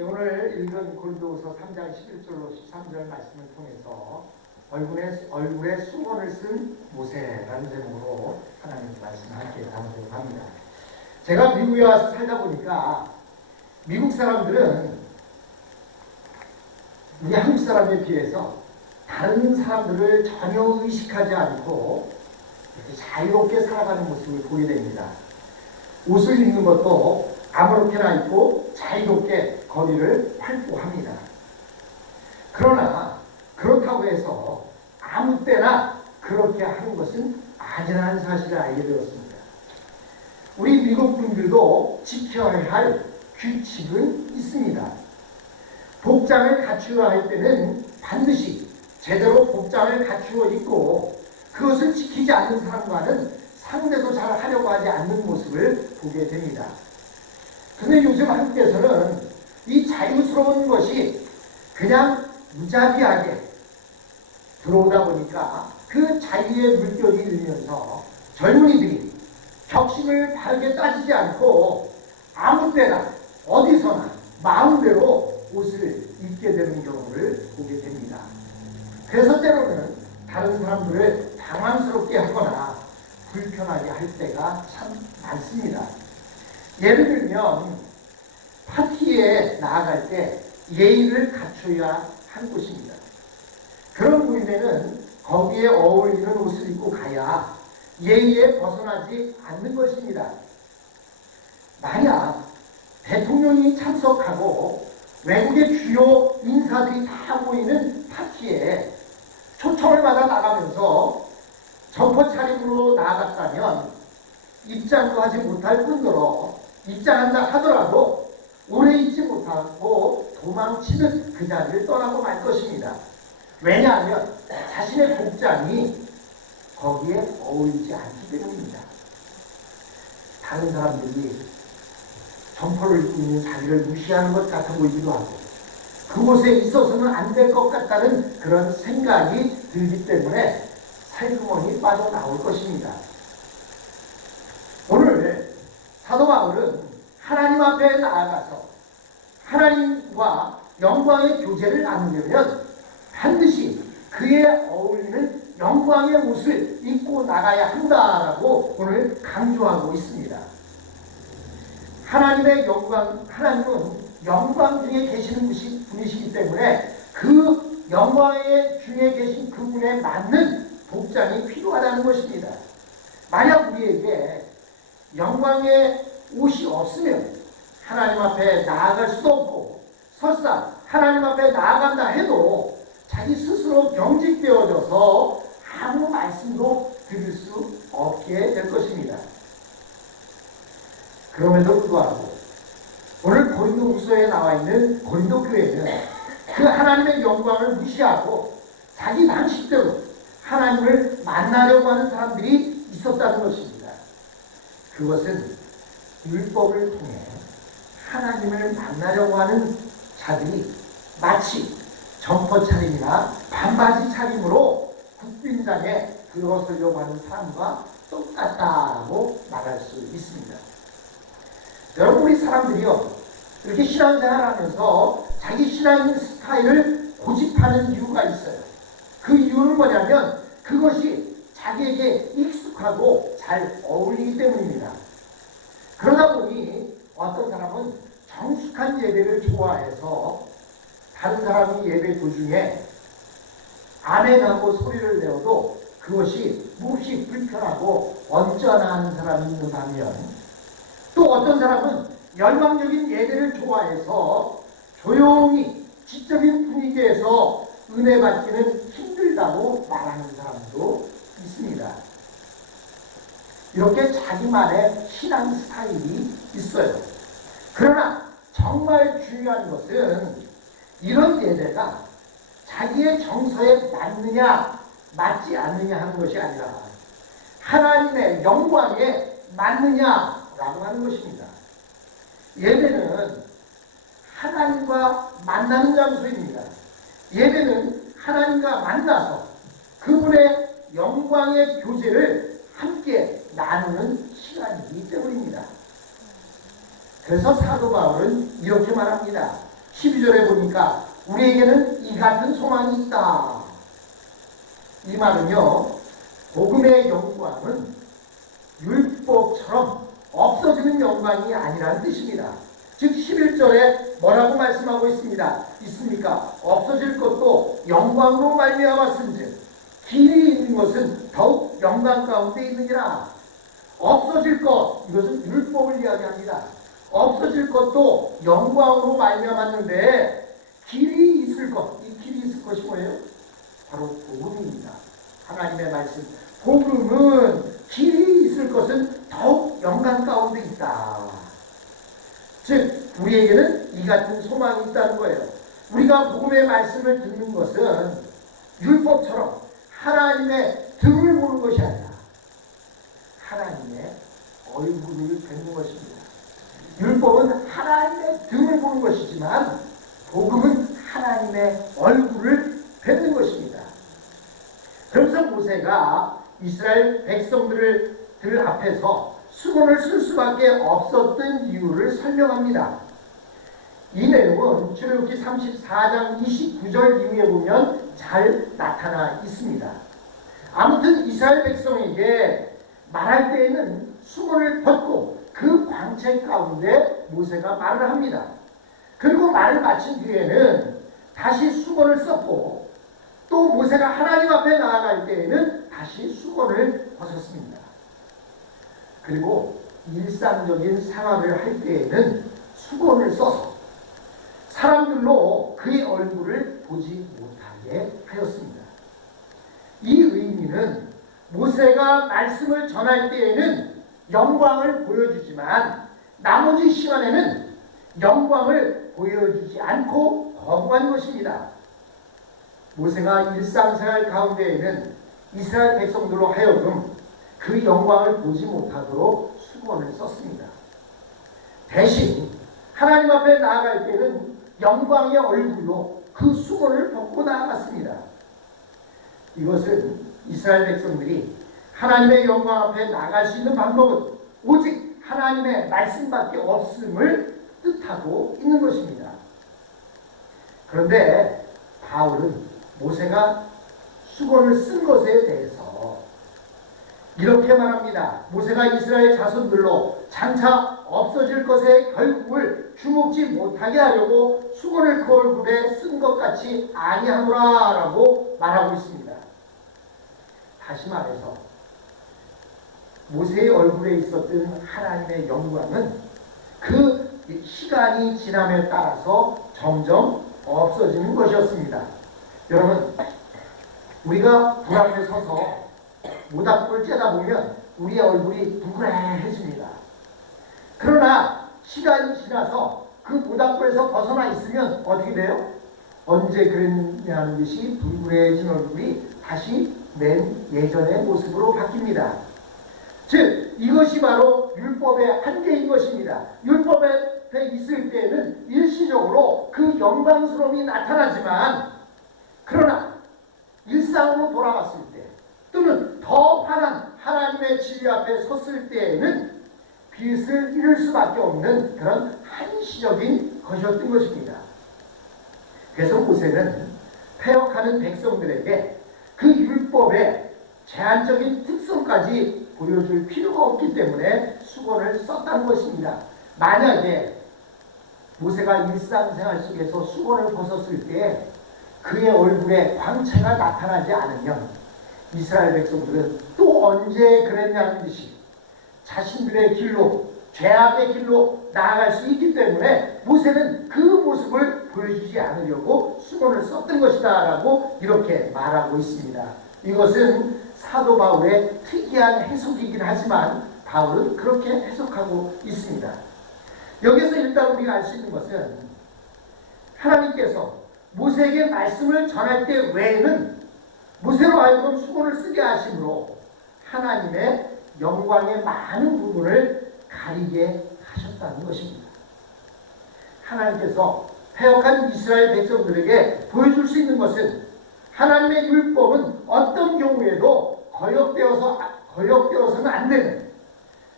예, 오늘 읽은 골도서 3장 11절로 13절 말씀을 통해서 얼굴에, 얼굴에 수건을 쓴 모세라는 제목으로 하나님 말씀 함께 나누려고 합니다. 제가 미국에 와서 살다 보니까 미국 사람들은 우리 한국 사람에 비해서 다른 사람들을 전혀 의식하지 않고 이렇게 자유롭게 살아가는 모습을 보게 됩니다. 옷을 입는 것도 아무렇게나 입고 자유롭게 거리를 활보합니다. 그러나 그렇다고 해서 아무 때나 그렇게 하는 것은 아니라는 사실을 알게 되었습니다. 우리 미국 분들도 지켜야 할 규칙은 있습니다. 복장을 갖추어야 할 때는 반드시 제대로 복장을 갖추어 입고 그것을 지키지 않는 사람과는 상대도 잘 하려고 하지 않는 모습을 보게 됩니다. 근데 요즘 한국에서는 이 자유스러운 것이 그냥 무자비하게 들어오다 보니까 그 자유의 물결이 일면서 젊은이들이 격식을 바르게 따지지 않고 아무 때나 어디서나 마음대로 옷을 입게 되는 경우를 보게 됩니다. 그래서 때로는 다른 사람들을 당황스럽게 하거나 불편하게 할 때가 참 많습니다. 예를 들면 파티에 나아갈 때 예의를 갖춰야 할 것입니다. 그런 모임에는 거기에 어울리는 옷을 입고 가야 예의에 벗어나지 않는 것입니다. 만약 대통령이 참석하고 외국의 주요 인사들이 다 모이는 파티에 초청을 받아 나가면서 점퍼 차림으로 나아갔다면 입장도 하지 못할 뿐더러 입장한다 하더라도 오래 있지 못하고 도망치는 그 자리를 떠나고 말 것입니다. 왜냐하면 자신의 복장이 거기에 어울리지 않기 때문입니다. 다른 사람들이 점퍼를 입고 있는 자기를 무시하는 것 같아 보이기도 하고 그곳에 있어서는 안 될 것 같다는 그런 생각이 들기 때문에 살그머니 빠져나올 것입니다. 오늘 사도 바울은 하나님 앞에 나아가서 하나님과 영광의 교제를 나누려면 반드시 그에 어울리는 영광의 옷을 입고 나가야 한다라고 오늘 강조하고 있습니다. 하나님의 영광, 하나님은 영광 중에 계시는 분이시기 때문에 그 영광의 중에 계신 그분에 맞는 복장이 필요하다는 것입니다. 만약 우리에게 영광의 옷이 없으면 하나님 앞에 나아갈 수도 없고 설사 하나님 앞에 나아간다 해도 자기 스스로 경직되어져서 아무 말씀도 들을 수 없게 될 것입니다. 그럼에도 불구하고 오늘 고린도 후서에 나와 있는 고린도 교회는 그 하나님의 영광을 무시하고 자기 방식대로 하나님을 만나려고 하는 사람들이 있었다는 것입니다. 그것은 율법을 통해 하나님을 만나려고 하는 자들이 마치 점퍼 차림이나 반바지 차림으로 국빈장에 들어서려고 하는 사람과 똑같다고 말할 수 있습니다. 여러분 우리 사람들이요 이렇게 신앙생활 하면서 자기 신앙 스타일을 고집하는 이유가 있어요. 그 이유는 뭐냐면 그것이 자기에게 익숙하고 잘 어울리기 때문입니다. 그러다 보니 어떤 사람은 정숙한 예배를 좋아해서 다른 사람이 예배 도중에 아멘하고 소리를 내어도 그것이 몹시 불편하고 언짢아하는 사람이 있는다면 또 어떤 사람은 열망적인 예배를 좋아해서 조용히 지적인 분위기에서 은혜 받기는 힘들다고 말하는 사람도 있습니다. 이렇게 자기만의 신앙 스타일이 있어요. 그러나 정말 중요한 것은 이런 예배가 자기의 정서에 맞느냐 맞지 않느냐 하는 것이 아니라 하나님의 영광에 맞느냐라고 하는 것입니다. 예배는 하나님과 만나는 장소입니다. 예배는 하나님과 만나서 그분의 영광의 교제를 함께 나누는 시간이기 때문입니다. 그래서 사도 바울은 이렇게 말합니다. 12절에 보니까 우리에게는 이 같은 소망이 있다. 이 말은요, 복음의 영광은 율법처럼 없어지는 영광이 아니라는 뜻입니다. 즉 11절에 뭐라고 말씀하고 있습니다. 있습니까? 없어질 것도 영광으로 말미암았은즉 길이 있는 것은 더욱 영광 가운데 있느니라. 없어질 것 이것은 율법을 이야기합니다. 없어질 것도 영광으로 말미암았는데 길이 있을 것, 이 길이 있을 것이 뭐예요? 바로 복음입니다. 하나님의 말씀. 복음은 길이 있을 것은 더욱 영광 가운데 있다. 즉 우리에게는 이 같은 소망이 있다는 거예요. 우리가 복음의 말씀을 듣는 것은 율법처럼 하나님의 등을 보는 것이 아니라 하나님의 얼굴을 뵙는 것입니다. 율법은 하나님의 등을 보는 것이지만 복음은 하나님의 얼굴을 뵙는 것입니다. 그래서 모세가 이스라엘 백성들을 들 앞에서 수건을 쓸 수밖에 없었던 이유를 설명합니다. 이 내용은 출애굽기 34장 29절 이후에 보면 잘 나타나 있습니다. 아무튼 이스라엘 백성에게 말할 때에는 수건을 벗고 그 광채 가운데 모세가 말을 합니다. 그리고 말을 마친 뒤에는 다시 수건을 썼고 또 모세가 하나님 앞에 나아갈 때에는 다시 수건을 벗었습니다. 그리고 일상적인 상황을 할 때에는 수건을 써서 사람들로 그의 얼굴을 보지 못하게 하였습니다. 이 의미는 모세가 말씀을 전할 때에는 영광을 보여주지만 나머지 시간에는 영광을 보여주지 않고 거부한 것입니다. 모세가 일상생활 가운데에는 이스라엘 백성들로 하여금 그 영광을 보지 못하도록 수건을 썼습니다. 대신 하나님 앞에 나아갈 때는 영광의 얼굴로 그 수건을 벗고 나아갔습니다. 이것은 이스라엘 백성들이 하나님의 영광 앞에 나갈 수 있는 방법은 오직 하나님의 말씀밖에 없음을 뜻하고 있는 것입니다. 그런데 바울은 모세가 수건을 쓴 것에 대해서 이렇게 말합니다. 모세가 이스라엘 자손들로 장차 없어질 것의 결국을 주목지 못하게 하려고 수건을 그 얼굴에 쓴 것 같이 아니하노라라고 말하고 있습니다. 다시 말해서 모세의 얼굴에 있었던 하나님의 영광은 그 시간이 지남에 따라서 점점 없어지는 것이었습니다. 여러분, 우리가 불 앞에 서서 모닥불을 쬐다 보면 우리의 얼굴이 둥그레해집니다. 그러나 시간이 지나서 그 모닥불에서 벗어나 있으면 어떻게 돼요? 언제 그랬냐는 듯이 둥그레해진 얼굴이 다시 맨 예전의 모습으로 바뀝니다. 즉 이것이 바로 율법의 한계인 것입니다. 율법에 있을 때는 일시적으로 그 영광스러움이 나타나지만 그러나 일상으로 돌아갔을 때 또는 더 환한 하나님의 진리 앞에 섰을 때에는 빛을 잃을 수밖에 없는 그런 한시적인 것이었던 것입니다. 그래서 모세는 폐역하는 백성들에게 그 율법의 제한적인 특성까지 보여줄 필요가 없기 때문에 수건을 썼다는 것입니다. 만약에 모세가 일상생활 속에서 수건을 벗었을 때 그의 얼굴에 광채가 나타나지 않으면 이스라엘 백성들은 또 언제 그랬냐는 듯이 자신들의 길로 죄악의 길로 나아갈 수 있기 때문에 모세는 그 모습을 보여주지 않으려고 수건을 썼던 것이다 라고 이렇게 말하고 있습니다. 이것은 사도 바울의 특이한 해석이긴 하지만 바울은 그렇게 해석하고 있습니다. 여기서 일단 우리가 알 수 있는 것은 하나님께서 모세에게 말씀을 전할 때 외에는 모세로 하여금 수건을 쓰게 하심으로 하나님의 영광의 많은 부분을 가리게 하셨다는 것입니다. 하나님께서 폐역한 이스라엘 백성들에게 보여줄 수 있는 것은 하나님의 율법은 어떤 경우에도 거역되어서 거역되어서는 안 되는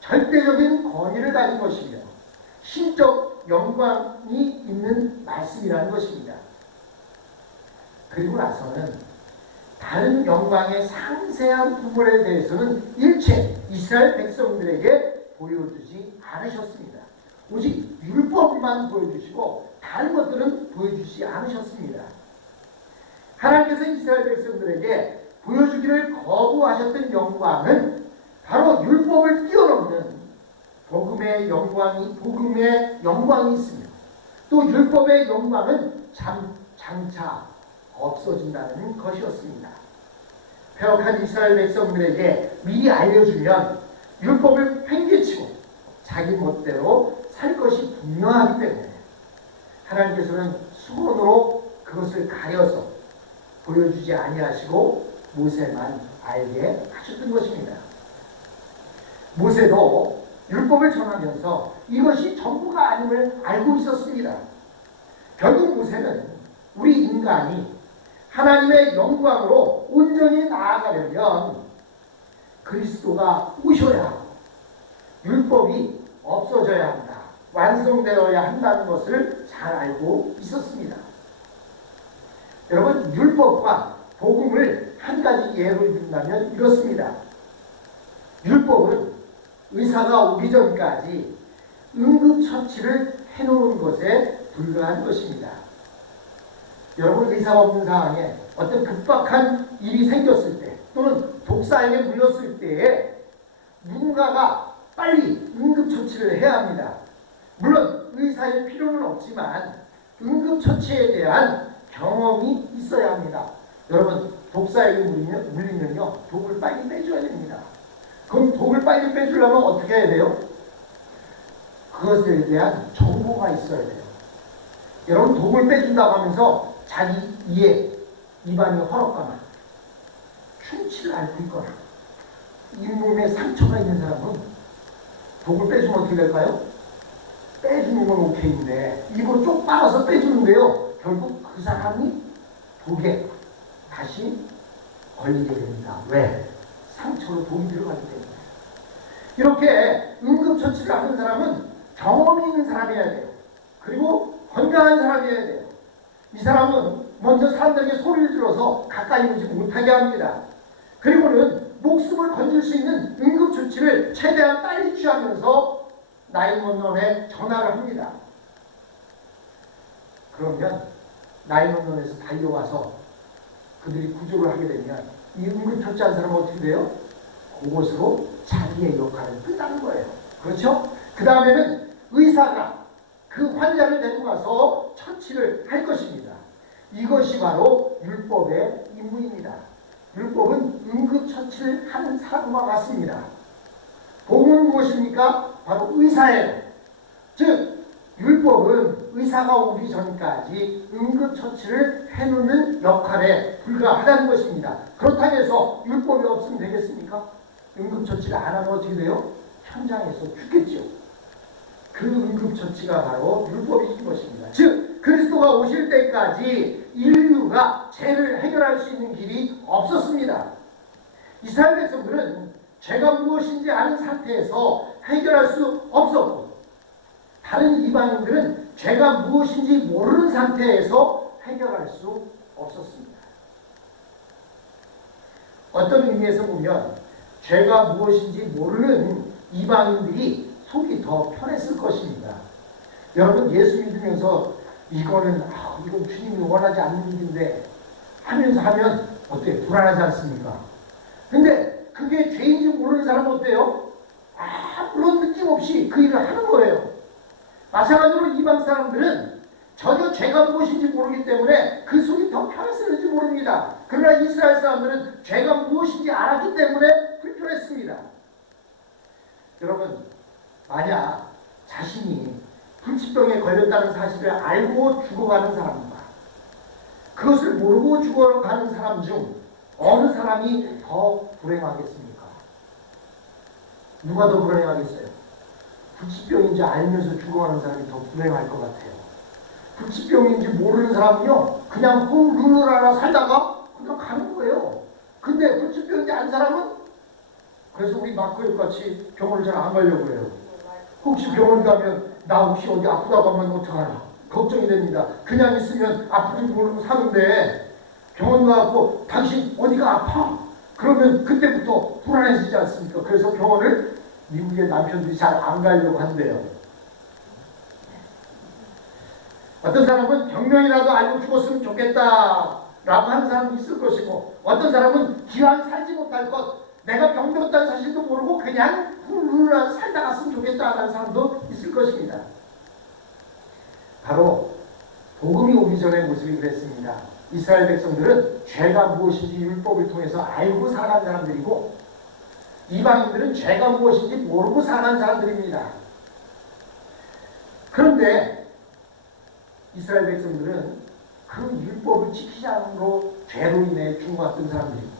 절대적인 권위를 가진 것이며 신적 영광이 있는 말씀이라는 것입니다. 그리고 나서는 다른 영광의 상세한 부분에 대해서는 일체 이스라엘 백성들에게 보여주지 않으셨습니다. 오직 율법만 보여주시고 다른 것들은 보여주지 않으셨습니다. 하나님께서 이스라엘 백성들에게 보여주기를 거부하셨던 영광은 바로 율법을 뛰어넘는 복음의 영광이 복음의 영광이 있습니다. 또 율법의 영광은 참 장차 없어진다는 것이었습니다. 폐역한 이스라엘 백성들에게 미리 알려주면 율법을 팽개치고 자기 멋대로 살 것이 분명하기 때문에 하나님께서는 수건으로 그것을 가려서 보여주지 아니하시고 모세만 알게 하셨던 것입니다. 모세도 율법을 전하면서 이것이 전부가 아님을 알고 있었습니다. 결국 모세는 우리 인간이 하나님의 영광으로 온전히 나아가려면 그리스도가 오셔야 율법이 없어져야 한다. 완성되어야 한다는 것을 잘 알고 있었습니다. 여러분 율법과 복음을 한 가지 예로 든다면 이렇습니다. 율법은 의사가 오기 전까지 응급처치를 해놓은 것에 불과한 것입니다. 여러분 의사가 없는 상황에 어떤 급박한 일이 생겼을 때 또는 독사에게 물렸을 때에 누군가가 빨리 응급처치를 해야 합니다. 물론 의사의 필요는 없지만 응급처치에 대한 경험이 있어야 합니다. 여러분 독사에게 물리면, 물리면요 독을 빨리 빼줘야 됩니다. 그럼 독을 빨리 빼주려면 어떻게 해야 돼요? 그것에 대한 정보가 있어야 돼요. 여러분 독을 빼준다고 하면서 자기 이에 입안이 헐었거나 충치를 앓고 있거나 잇몸에 상처가 있는 사람은 독을 빼주면 어떻게 될까요? 빼주는 건 오케이인데 입으로 쪽 빨아서 빼주는데요. 결국 그 사람이 독에 다시 걸리게 됩니다. 왜? 상처로 독이 들어가기 때문에. 이렇게 응급처치를 하는 사람은 경험이 있는 사람이어야 돼요. 그리고 건강한 사람이어야 돼요. 이 사람은 먼저 사람들에게 소리를 들어서 가까이 오지 못하게 합니다. 그리고는 목숨을 건질 수 있는 응급 조치를 최대한 빨리 취하면서 나인원원에 전화를 합니다. 그러면 나인원원에서 달려와서 그들이 구조를 하게 되면 이 응급처치한 사람은 어떻게 돼요? 그곳으로 자기의 역할을 끝나는 거예요. 그렇죠? 그 다음에는 의사가 그 환자를 데리고 가서 처치를 할 것입니다. 이것이 바로 율법의 임무입니다. 율법은 응급처치를 하는 사람과 같습니다. 복음은 무엇입니까? 바로 의사예요. 즉, 율법은 의사가 오기 전까지 응급처치를 해놓는 역할에 불과하다는 것입니다. 그렇다고 해서 율법이 없으면 되겠습니까? 응급처치를 안 하면 어떻게 돼요? 현장에서 죽겠죠. 그 응급처치가 바로 율법인 것입니다. 즉, 그리스도가 오실 때까지 인류가 죄를 해결할 수 있는 길이 없었습니다. 이스라엘 백성들은 죄가 무엇인지 아는 상태에서 해결할 수 없었고, 다른 이방인들은 죄가 무엇인지 모르는 상태에서 해결할 수 없었습니다. 어떤 의미에서 보면 죄가 무엇인지 모르는 이방인들이 속이 더 편했을 것입니다. 여러분 예수 믿으면서 이거는 아, 이건 주님이 원하지 않는 일인데 하면서 하면 어때요? 불안하지 않습니까? 근데 그게 죄인지 모르는 사람은 어때요? 아무런 느낌 없이 그 일을 하는 거예요. 마찬가지로 이방 사람들은 전혀 죄가 무엇인지 모르기 때문에 그 속이 더 편했을지 모릅니다. 그러나 이스라엘 사람들은 죄가 무엇인지 알았기 때문에 불편했습니다. 여러분, 만약 자신이 불치병에 걸렸다는 사실을 알고 죽어가는 사람과 그것을 모르고 죽어가는 사람 중 어느 사람이 더 불행하겠습니까? 누가 더 불행하겠어요? 불치병인지 알면서 죽어가는 사람이 더 불행할 것 같아요. 불치병인지 모르는 사람은요, 그냥 훅 룰을 알아 살다가 그냥 가는 거예요. 근데 불치병인지 안 사람은 그래서 우리 마크역 같이 병원을 잘 안 가려고 해요. 혹시 병원 가면 나 혹시 어디 아프다고 하면 어떡하나 걱정이 됩니다. 그냥 있으면 아픈지 모르고 사는데 병원 가고 당신 어디가 아파? 그러면 그때부터 불안해지지 않습니까? 그래서 병원을 미국의 남편들이 잘 안 가려고 한대요. 어떤 사람은 병명이라도 알고 죽었으면 좋겠다 라고 하는 사람도 있을 것이고 어떤 사람은 기왕 살지 못할 것 내가 병들었다는 사실도 모르고 그냥 훌훌 살다 갔으면 좋겠다라는 사람도 있을 것입니다. 바로 복음이 오기 전의 모습이 그랬습니다. 이스라엘 백성들은 죄가 무엇인지 율법을 통해서 알고 살아간 사람들이고 이방인들은 죄가 무엇인지 모르고 살아간 사람들입니다. 그런데 이스라엘 백성들은 그 율법을 지키지 않음으로 죄로 인해 죽어갔던 사람들이고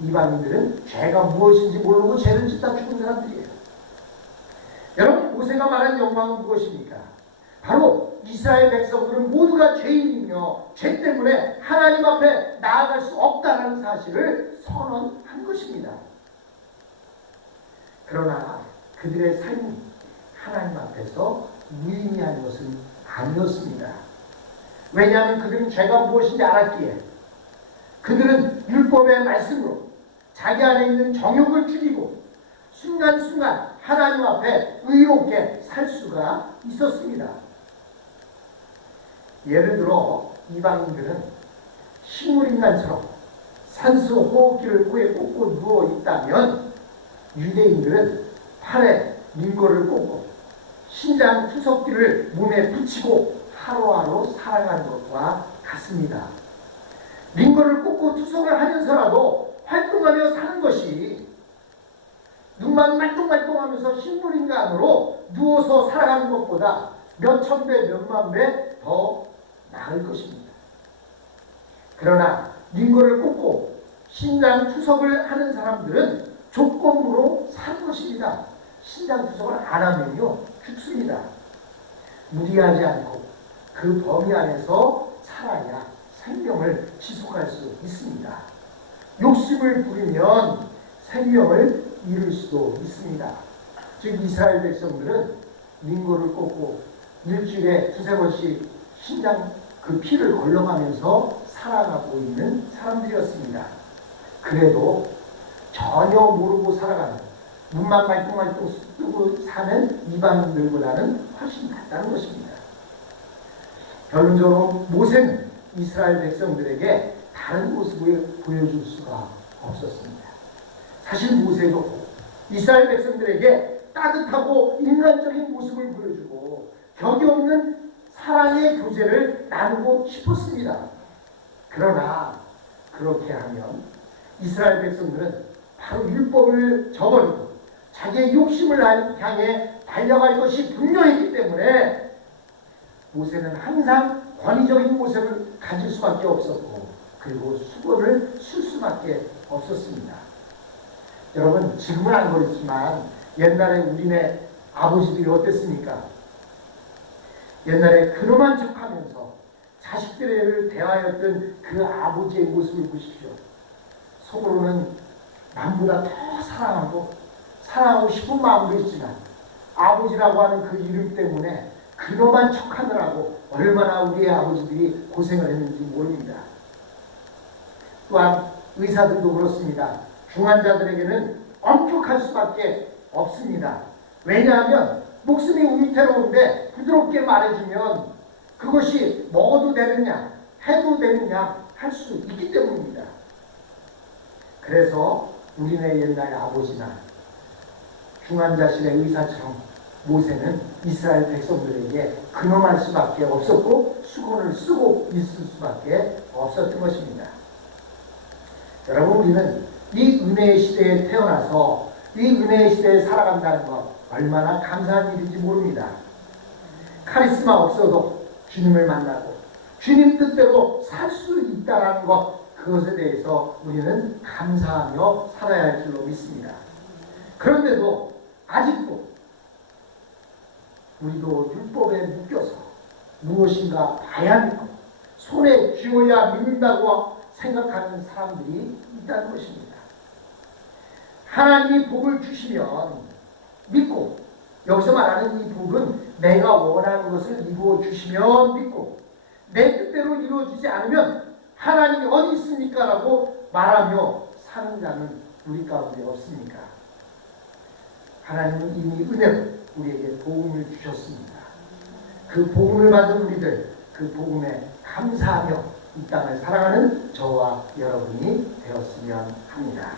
이방인들은 죄가 무엇인지 모르고 죄를 짓다 죽은 사람들이에요. 여러분 모세가 말한 영광은 무엇입니까? 바로 이스라엘 백성들은 모두가 죄인이며 죄 때문에 하나님 앞에 나아갈 수 없다는 사실을 선언한 것입니다. 그러나 그들의 삶이 하나님 앞에서 무의미한 것은 아니었습니다. 왜냐하면 그들은 죄가 무엇인지 알았기에 그들은 율법의 말씀으로 자기 안에 있는 정욕을 죽이고 순간순간 하나님 앞에 의롭게 살 수가 있었습니다. 예를 들어 이방인들은 식물인간처럼 산소 호흡기를 코에 꽂고 누워 있다면 유대인들은 팔에 민거를 꽂고 신장 투석기를 몸에 붙이고 하루하루 살아가는 것과 같습니다. 민거를 꽂고 투석을 하면서라도 활동하며 사는 것이 눈만 말똥말똥하면서 식물인간으로 누워서 살아가는 것보다 몇천 배, 몇만 배 더 나을 것입니다. 그러나 민거를 꽂고 신장 투석을 하는 사람들은 조건부로 사는 것입니다. 신장 투석을 안 하면요 죽습니다. 무리하지 않고 그 범위 안에서 살아야 생명을 지속할 수 있습니다. 욕심을 부리면 생명을 잃을 수도 있습니다. 즉 이스라엘 백성들은 민고를 꽂고 일주일에 두세 번씩 신장 그 피를 걸러가면서 살아가고 있는 사람들이었습니다. 그래도 전혀 모르고 살아가는 눈만 말똥말똥 뜨고 사는 이방인들보다는 훨씬 낫다는 것입니다. 결론적으로 모세는 이스라엘 백성들에게 다른 모습을 보여줄 수가 없었습니다. 사실 모세도 이스라엘 백성들에게 따뜻하고 인간적인 모습을 보여주고 격이 없는 사랑의 교제를 나누고 싶었습니다. 그러나 그렇게 하면 이스라엘 백성들은 바로 율법을 저버리고 자기의 욕심을 향해 달려갈 것이 분명했기 때문에 모세는 항상 권위적인 모습을 가질 수밖에 없었고 그리고 수건을 쓸 수밖에 없었습니다. 여러분 지금은 안 그렇지만 옛날에 우리네 아버지들이 어땠습니까? 옛날에 그놈한 척하면서 자식들을 대하였던 그 아버지의 모습을 보십시오. 속으로는 남보다 더 사랑하고 사랑하고 싶은 마음도 있지만 아버지라고 하는 그 이름 때문에 그놈한 척하느라고 얼마나 우리의 아버지들이 고생을 했는지 모릅니다. 또한 의사들도 그렇습니다. 중환자들에게는 엄격할 수밖에 없습니다. 왜냐하면 목숨이 위태로운데 부드럽게 말해주면 그것이 먹어도 되느냐, 해도 되느냐 할 수 있기 때문입니다. 그래서 우리네 옛날 아버지나 중환자실의 의사처럼 모세는 이스라엘 백성들에게 근엄할 수밖에 없었고 수건을 쓰고 있을 수밖에 없었던 것입니다. 여러분 우리는 이 은혜의 시대에 태어나서 이 은혜의 시대에 살아간다는 것 얼마나 감사한 일인지 모릅니다. 카리스마 없어도 주님을 만나고 주님 뜻대로 살 수 있다는 것 그것에 대해서 우리는 감사하며 살아야 할 줄로 믿습니다. 그런데도 아직도 우리도 율법에 묶여서 무엇인가 봐야 믿고 손에 쥐어야 믿는다고 생각하는 사람들이 있다는 것입니다. 하나님이 복을 주시면 믿고 여기서 말하는 이 복은 내가 원하는 것을 이루어 주시면 믿고 내 뜻대로 이루어지지 않으면 하나님이 어디 있습니까? 라고 말하며 사는 자는 우리 가운데 없습니까? 하나님은 이미 은혜로 우리에게 복음을 주셨습니다. 그 복음을 받은 우리들, 그 복음에 감사하며 이 땅을 살아가는 저와 여러분이 되었으면 합니다.